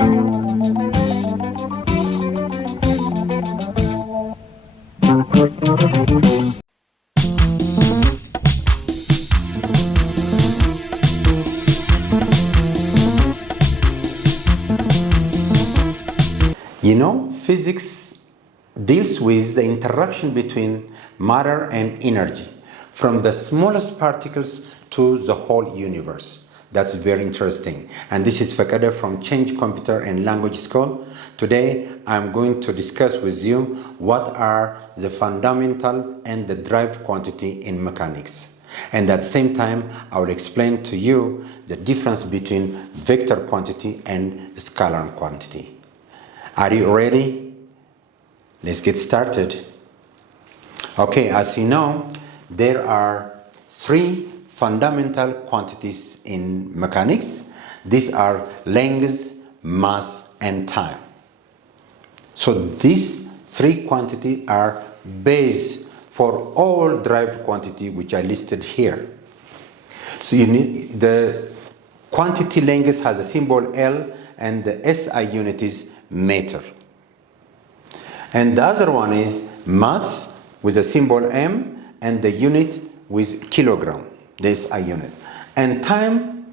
You know, physics deals with the interaction between matter and energy, from the smallest particles to the whole universe. That's very interesting. And this is Fakada from Change Computer and Language School. Today, I'm going to discuss with you what are the fundamental and the derived quantity in mechanics. And at the same time, I will explain to you the difference between vector quantity and scalar quantity. Are you ready? Let's get started. Okay, as you know, there are three fundamental quantities in mechanics. These are length, mass, and time. So these three quantities are base for all derived quantity which are listed here. So you need the quantity length has a symbol L and the SI unit is meter. And the other one is mass with a symbol M and the unit with kilogram, the SI unit. And time,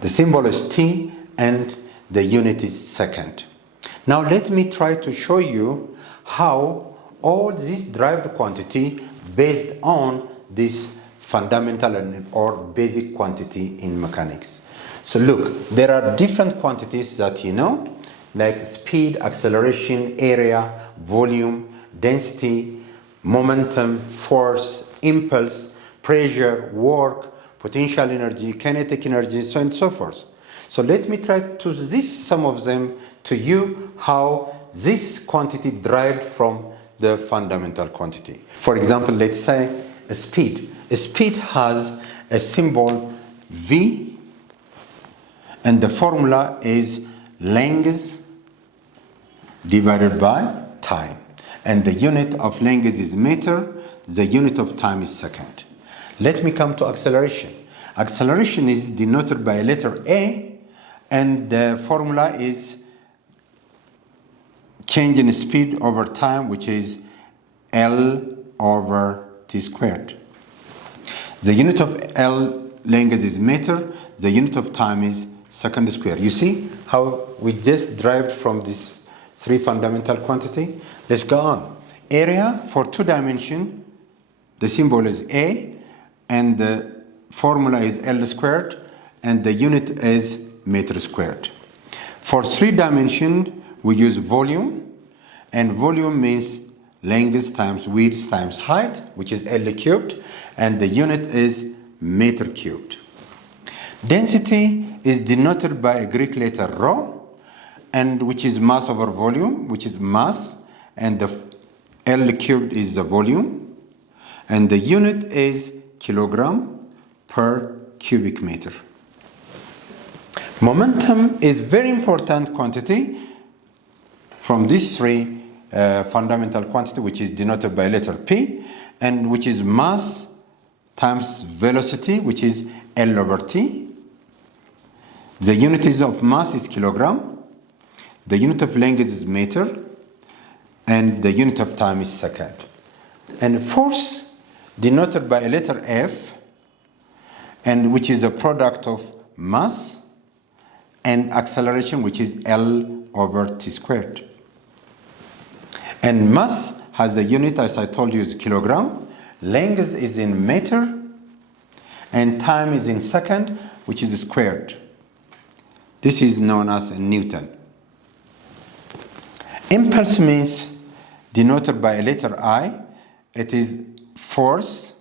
the symbol is T and the unit is second. Now let me try to show you how all this derived quantity based on this fundamental or basic quantity in mechanics. So look, there are different quantities that you know, like speed, acceleration, area, volume, density, momentum, force, impulse, pressure, work, potential energy, kinetic energy, so on and so forth. So let me try to list some of them to you how this quantity derived from the fundamental quantity. For example, let's say a speed. A speed has a symbol V and the formula is length divided by time. And the unit of length is meter, the unit of time is second. Let me come to acceleration. Acceleration is denoted by a letter A and the formula is change in speed over time, which is L over T squared. The unit of L length is meter, the unit of time is second square. You see how we just derived from this three fundamental quantity? Let's go on. Area for 2 dimension, the symbol is A and the formula is L squared and the unit is meter squared. For 3 dimension, we use volume, and volume means length times width times height, which is L cubed, and the unit is meter cubed. Density is denoted by a Greek letter rho, and which is mass over volume, which is mass, and the L cubed is the volume, and the unit is kilogram per cubic meter. Momentum is very important quantity from these three fundamental quantity, which is denoted by letter P, and which is mass times velocity, which is L over T. The unit of mass is kilogram. The unit of length is meter, and the unit of time is second. And force, denoted by a letter F, and which is a product of mass and acceleration, which is L over T squared. And mass has a unit, as I told you, is kilogram. Length is in meter, and time is in second, which is squared. This is known as Newton. Impulse means denoted by a letter I. It is force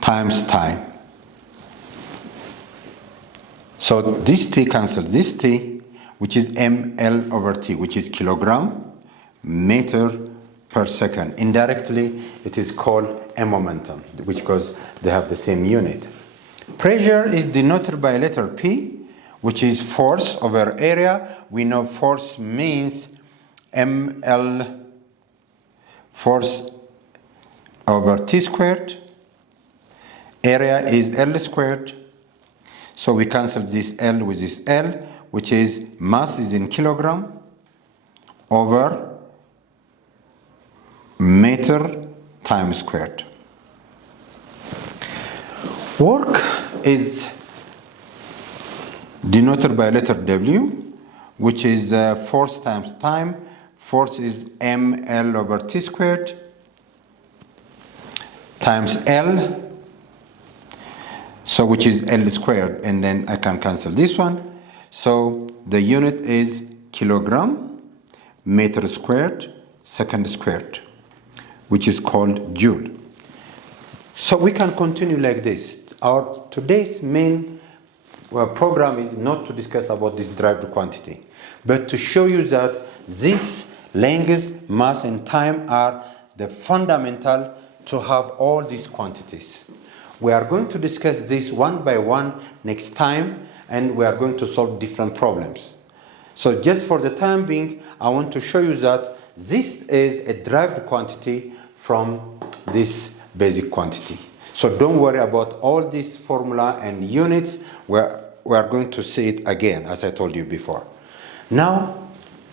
times time. So this T cancels this T, which is mL over T, which is kilogram meter per second. Indirectly, it is called a momentum, because they have the same unit. Pressure is denoted by a letter P, which is force over area. We know force means ml force over T squared. Area is L squared. So we cancel this L with this L, which is mass is in kilogram over meter time squared. Work is denoted by letter W, which is force times time. Force is mL over T squared times L, so which is L squared, and then I can cancel this one. So the unit is kilogram meter squared second squared, which is called joule. So we can continue like this. Our today's main program is not to discuss about this derived quantity, but to show you that this length, mass, and time are the fundamental to have all these quantities. We are going to discuss this one by one next time, and we are going to solve different problems. So just for the time being, I want to show you that this is a derived quantity from this basic quantity. So don't worry about all this formula and units. We are going to see it again, as I told you before. Now,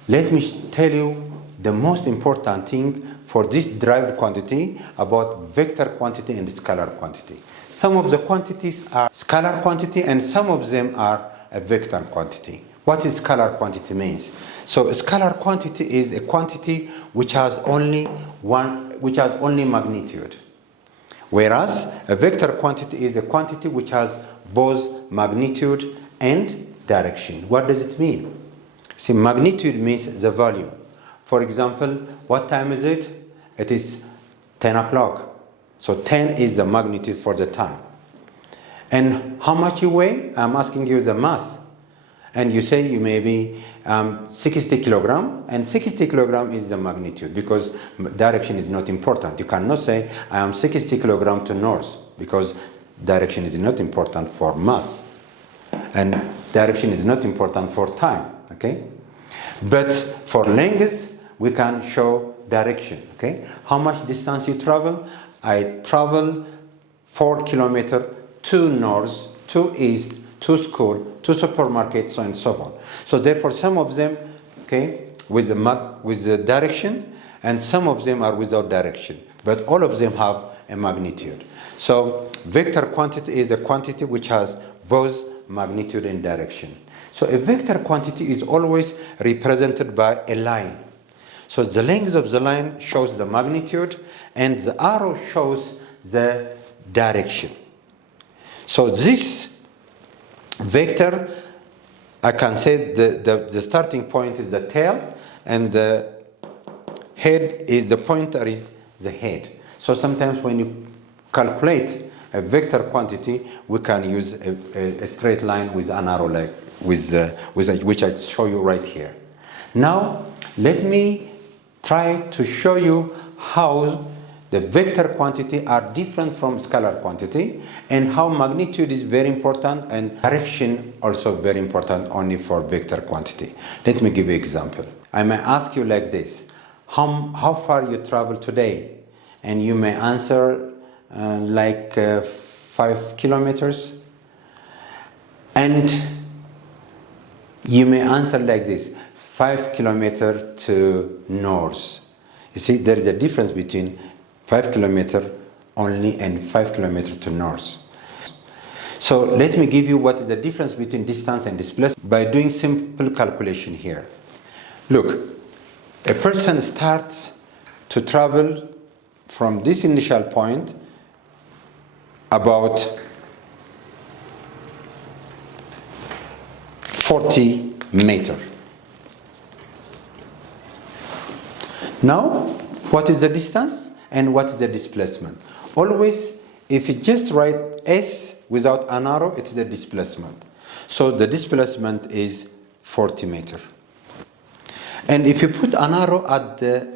let me tell you the most important thing for this derived quantity about vector quantity and scalar quantity. Some of the quantities are scalar quantity and some of them are a vector quantity. What is scalar quantity means? So a scalar quantity is a quantity which has only magnitude. Whereas a vector quantity is a quantity which has both magnitude and direction. What does it mean? See, magnitude means the value. For example, what time is it? It is 10 o'clock. So 10 is the magnitude for the time. And how much you weigh? I'm asking you the mass. And you say you may be 60 kilogram, and 60 kilogram is the magnitude because direction is not important. You cannot say I am 60 kilogram to north because direction is not important for mass, and direction is not important for time. Okay, but for length we can show direction. Okay, how much distance you travel? I travel 4 kilometers to north, to east, to school, to supermarket, so and so on. So therefore, some of them, okay, with the direction, and some of them are without direction. But all of them have a magnitude. So vector quantity is a quantity which has both magnitude and direction. So a vector quantity is always represented by a line. So the length of the line shows the magnitude, and the arrow shows the direction. So this vector, I can say the starting point is the tail, and the head is the pointer is the head. So sometimes when you calculate a vector quantity, we can use a straight line with an arrow, like which I show you right here. Now let me try to show you how the vector quantity are different from scalar quantity, and how magnitude is very important and direction also very important only for vector quantity. Let me give you an example. I may ask you like this: how far you travel today? And you may answer 5 kilometers. And you may answer like this: 5 kilometers to north. You see, there is a difference between 5 kilometers only and 5 kilometers to north. So let me give you what is the difference between distance and displacement by doing simple calculation here. Look, a person starts to travel from this initial point about 40 meters. Now, what is the distance and what is the displacement? Always, if you just write S without an arrow, it is the displacement. So the displacement is 40 meters. And if you put an arrow at the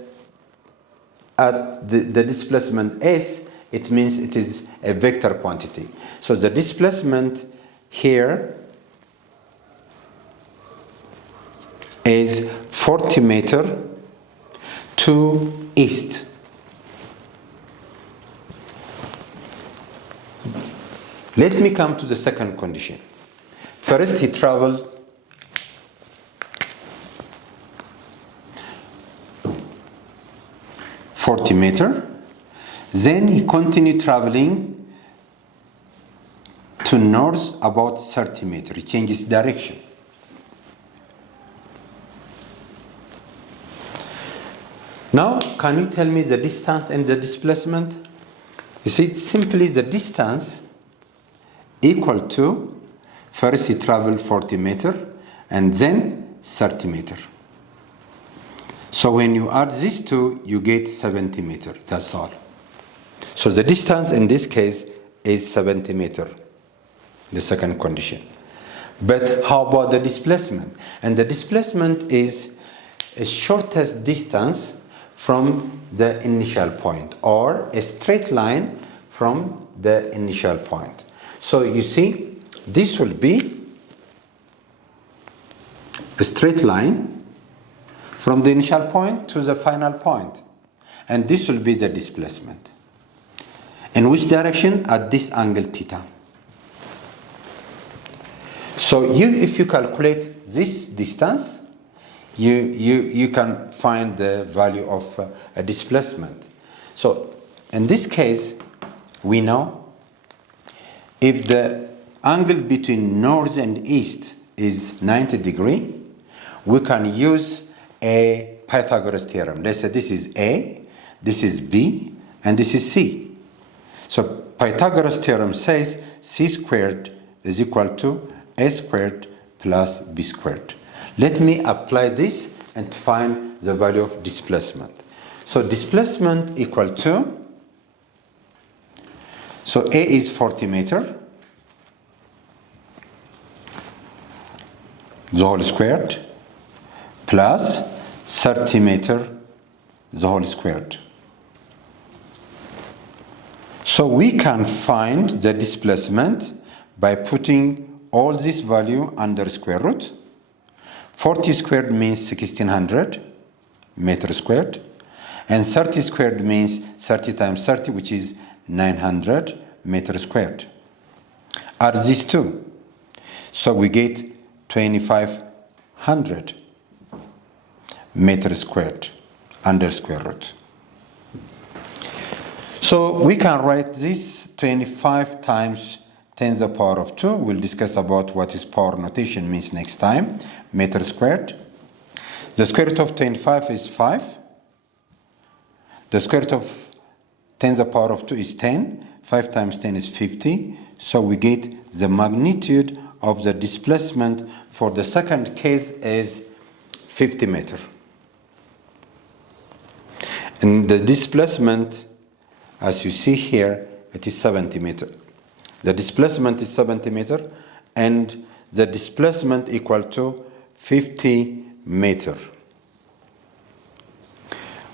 displacement S, it means it is a vector quantity. So the displacement here is 40 meters to east. Let me come to the second condition. First, he traveled 40 meters. Then he continued traveling to north about 30 meters. He changes direction. Now, can you tell me the distance and the displacement? You see, simply the distance equal to, first he traveled 40 meters and then 30 meters. So when you add these two, you get 70 meters, that's all. So the distance in this case is 70 meters, the second condition. But how about the displacement? And the displacement is a shortest distance from the initial point, or a straight line from the initial point. So you see, this will be a straight line from the initial point to the final point. And this will be the displacement. In which direction? At this angle theta. So if you calculate this distance, you can find the value of a displacement. So in this case, we know if the angle between north and east is 90 degrees, we can use a Pythagoras theorem. Let's say this is A, this is B, and this is C. So Pythagoras theorem says C squared is equal to A squared plus B squared. Let me apply this and find the value of displacement. So displacement equal to, so A is 40 meters, the whole squared, plus 30 meters, the whole squared. So we can find the displacement by putting all this value under square root. 40 squared means 1600 meters squared, and 30 squared means 30 times 30, which is 900 meters squared. Add these two, so we get 2500 meters squared under square root. So we can write this 25 times 10 to the power of 2. We'll discuss about what is power notation means next time. Meter squared. The square root of 25 is 5. The square root of 10 to the power of 2 is 10. 5 times 10 is 50. So we get the magnitude of the displacement for the second case is 50 meters. And the displacement, as you see here, it is 70 meters. The displacement is 70 meters, and the displacement equal to 50 meters.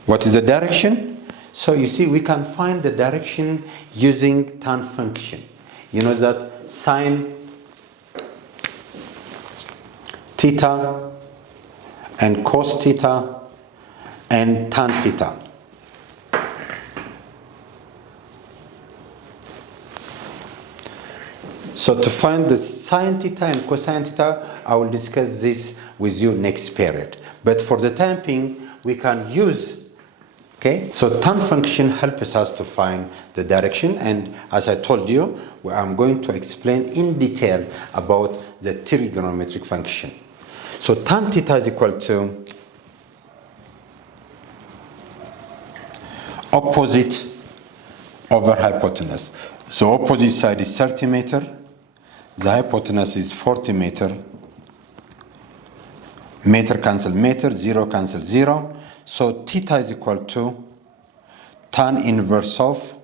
What is the direction? So you see, we can find the direction using tan function. You know that sine theta and cos theta and tan theta. So to find the sine theta and cosine theta, I will discuss this with you next period. But for the time being, we can use, okay? So tan function helps us to find the direction, and as I told you, I'm going to explain in detail about the trigonometric function. So tan theta is equal to opposite over hypotenuse. So opposite side is 30 meters. The hypotenuse is 40 meters. Meter cancel meter, 0 cancel 0. So theta is equal to tan inverse of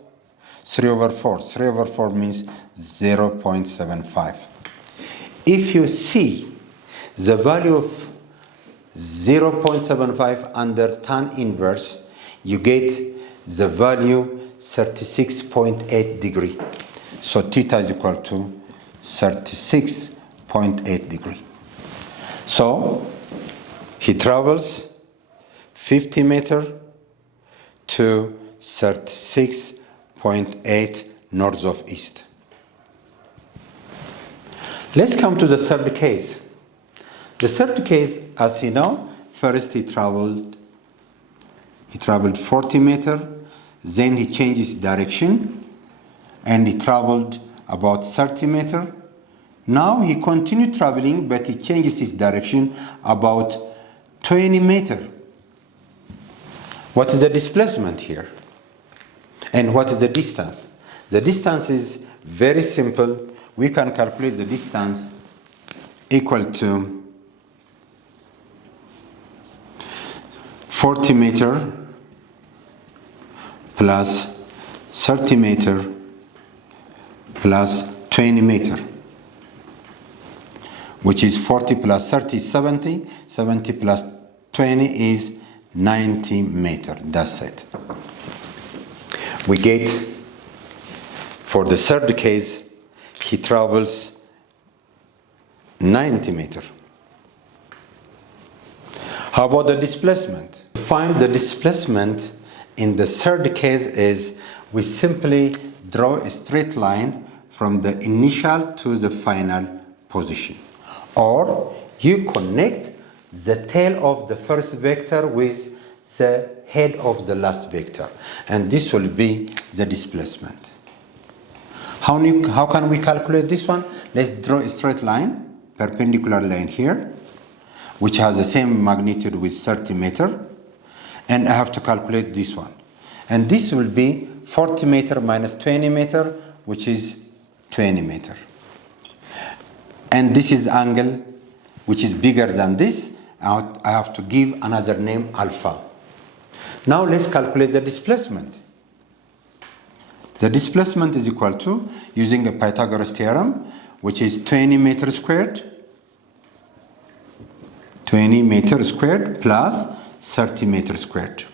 3 over 4. 3 over 4 means 0.75. If you see the value of 0.75 under tan inverse, you get the value 36.8 degree. So theta is equal to 36.8 degree. So he travels 50 meters to 36.8 north of east. Let's come to the third case. The third case, as you know, first he traveled 40 meters, then he changed direction and he traveled about 30 meters. Now he continued traveling, but he changes his direction about 20 meters. What is the displacement here? And what is the distance? The distance is very simple. We can calculate the distance equal to 40 meters plus 30 meters plus 20 meters, which is 40 plus 30 is 70, 70 plus 20 is 90 meters. That's it. We get, for the third case, he travels 90 meters. How about the displacement? To find the displacement in the third case is we simply draw a straight line from the initial to the final position. Or you connect the tail of the first vector with the head of the last vector. And this will be the displacement. How can we calculate this one? Let's draw a straight line, perpendicular line here, which has the same magnitude with 30 meters. And I have to calculate this one. And this will be 40 meters minus 20 meters, which is 20 meters. And this is angle which is bigger than this. I have to give another name, alpha. Now let's calculate the displacement. The displacement is equal to, using a Pythagoras theorem, which is 20 meters squared, 20 meters squared plus 30 meters squared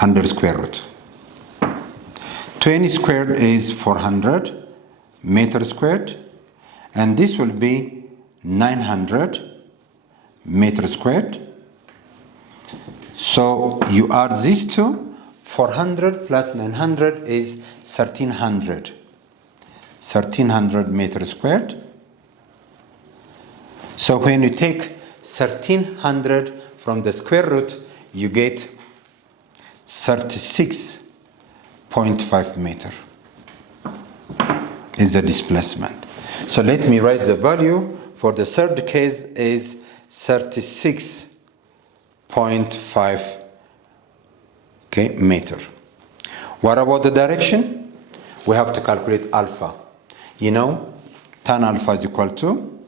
under square root. 20 squared is 400 meters squared, and this will be 900 meters squared. So you add these two, 400 plus 900 is 1300. 1300 meters squared. So when you take 1300 from the square root, you get 36.5 meters is the displacement. So let me write the value for the third case is 36.5 meter. What about the direction? We have to calculate alpha. You know, tan alpha is equal to,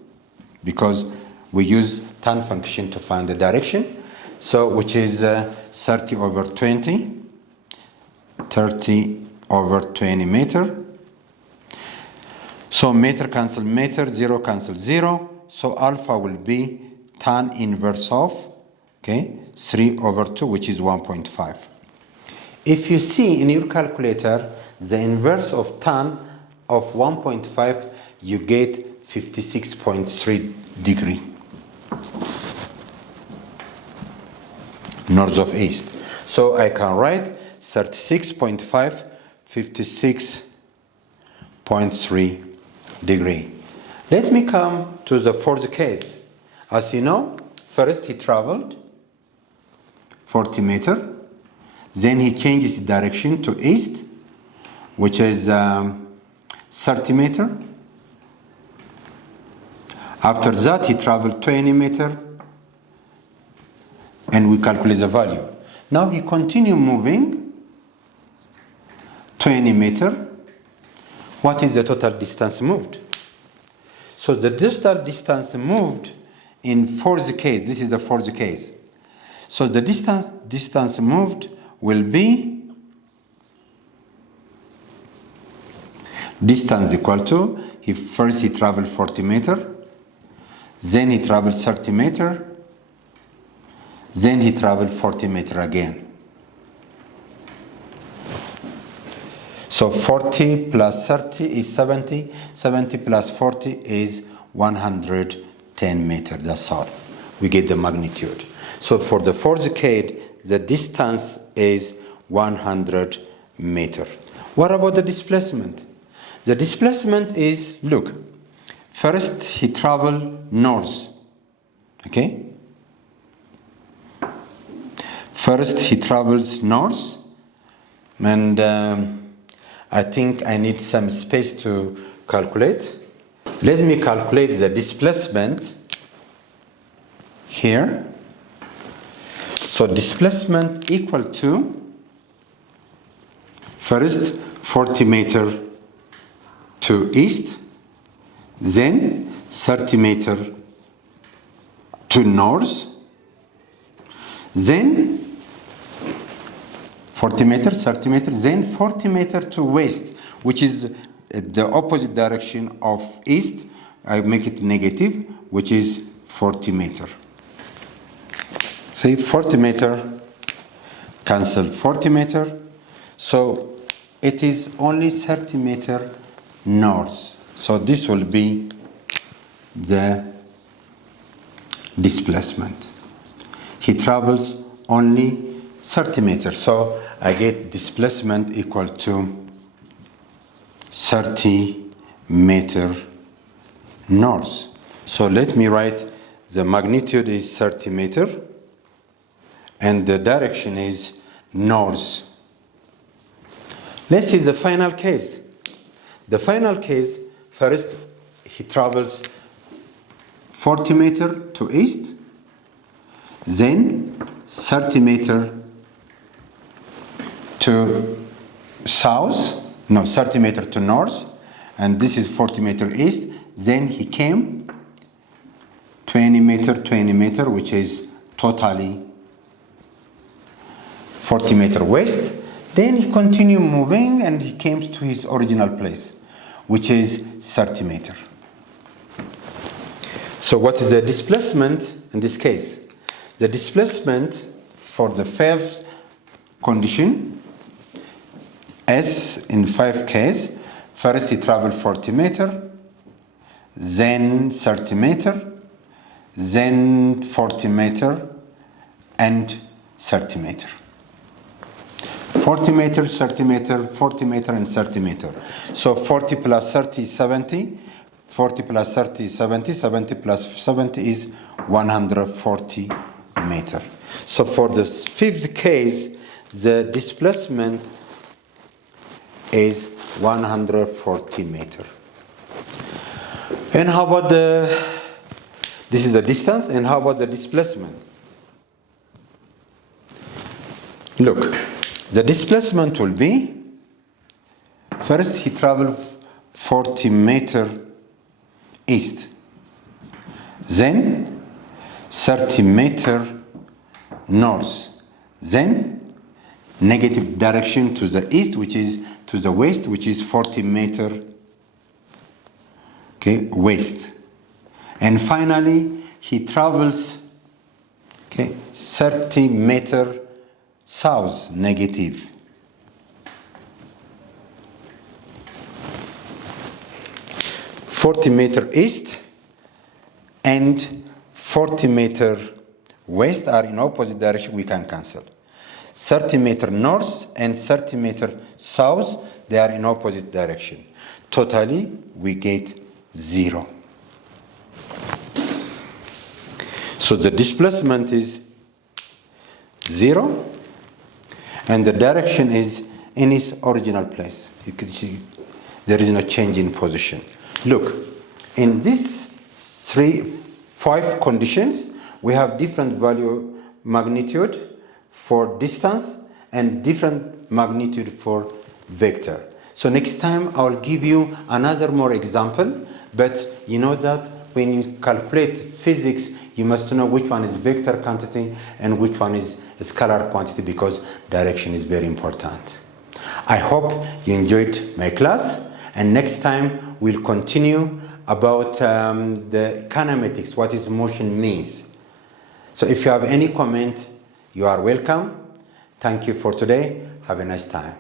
because we use tan function to find the direction, so which is 30 over 20 meter. So meter cancel meter, 0 cancel 0. So alpha will be tan inverse of 3 over 2, which is 1.5. If you see in your calculator the inverse of tan of 1.5, you get 56.3 degree north of east. So I can write 36.5, 56.3 degree. Let me come to the fourth case. As you know, first he traveled 40 meters, then he changes direction to east, which is 30 meters. After that, he traveled 20 meters, and we calculate the value. Now he continued moving 20 meters. What is the total distance moved? So the total distance moved in fourth case, this is the fourth case. So the distance moved will be distance equal to, first he traveled 40 meters, then he traveled 30 meters, then he traveled 40 meters again. So 40 plus 30 is 70, 70 plus 40 is 110 meters, that's all. We get the magnitude. So for the fourth case, the distance is 100 meters. What about the displacement? The displacement is, look, first he traveled north, okay? First he travels north, and I think I need some space to calculate. Let me calculate the displacement here. So displacement equal to, first 40 meter to east, then 30 meter to north, then 40 meter, 30 meter, then 40 meter to west, which is the opposite direction of east. I make it negative, which is 40 meter. Say 40 meter, cancel 40 meter. So it is only 30 meter north. So this will be the displacement. He travels only 30 meters. So I get displacement equal to 30 meter north. So let me write the magnitude is 30 meter and the direction is north. Let's see the final case. The final case, first he travels 40 meter to east, then 30 meter to south, no, 30 meter to north, and this is 40 meter east. Then he came 20 meter, which is totally 40 meter west. Then he continued moving and he came to his original place, which is 30 meter. So what is the displacement in this case? The displacement for the fifth condition, S in 5 case, first he traveled 40 meter, then 30 meter, then 40 meter, and 30 meter. 40 meter, 30 meter, 40 meter, and 30 meter. So 40 plus 30 is 70, 40 plus 30 is 70, 70 plus 70 is 140 meter. So for the fifth case, the displacement is 140 meter. And how about this is the distance, and how about the displacement? Look, the displacement will be, first he traveled 40 meter east, then 30 meter north, then negative direction to the east, which is to the west, which is 40 meter, okay, west. And finally, he travels, okay, 30 meter south, negative. (40 meter east and 40 meter west are in opposite direction, we can cancel. 30 meter north and 30 meter south, they are in opposite direction. Totally, we get 0. So the displacement is 0 and the direction is in its original place. You can see there is no change in position. Look, in these 5 conditions, we have different value magnitude for distance and different magnitude for vector. So next time I will give you another more example, but you know that when you calculate physics, you must know which one is vector quantity and which one is scalar quantity, because direction is very important. I hope you enjoyed my class, and next time we'll continue about the kinematics, what is motion means. So if you have any comment, you are welcome. Thank you for today. Have a nice time.